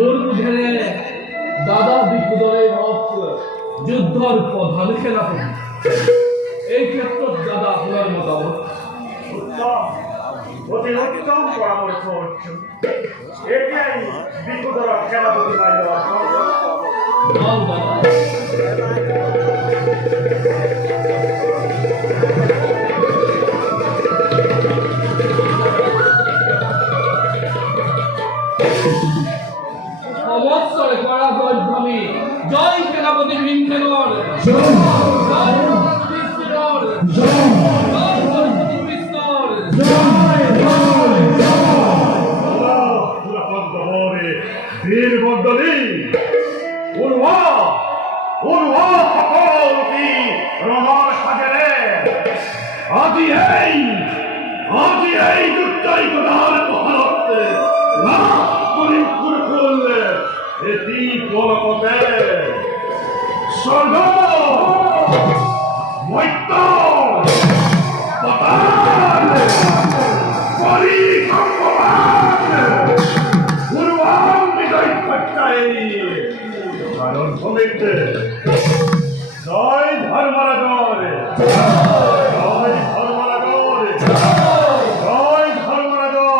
মোর বুঝে দাদা বিপুদলের যুদ্ধর প্রধান সেনাপতি। এই ক্ষেত্রে দাদা আপনার মতামত? অতি উত্তম পরামর্শ হচ্ছে, এটাই বিপুদর সেনাপতি অবসরে করা জয়ধ্বনি, জয় সেনাপতি ভীমসেনর, জয় বিষ্ণুর, জয় সরস্বতী বিষ্ণুর, বীর মন্ডলী উর্বা উর্বা সকলটি রণর সাজেরে আজি এই দুটাই গোদার মহারত্তে না পরিপুর করলে এটি বলপতে স্বর্গ মৈত্য পতান পরিকম্পমান উর্বাম বিজয় পট্টাই কারণ ভূমিতে জয় ধর্মরাজর জয় ধর্মরাজর জয় ধর্মরাজর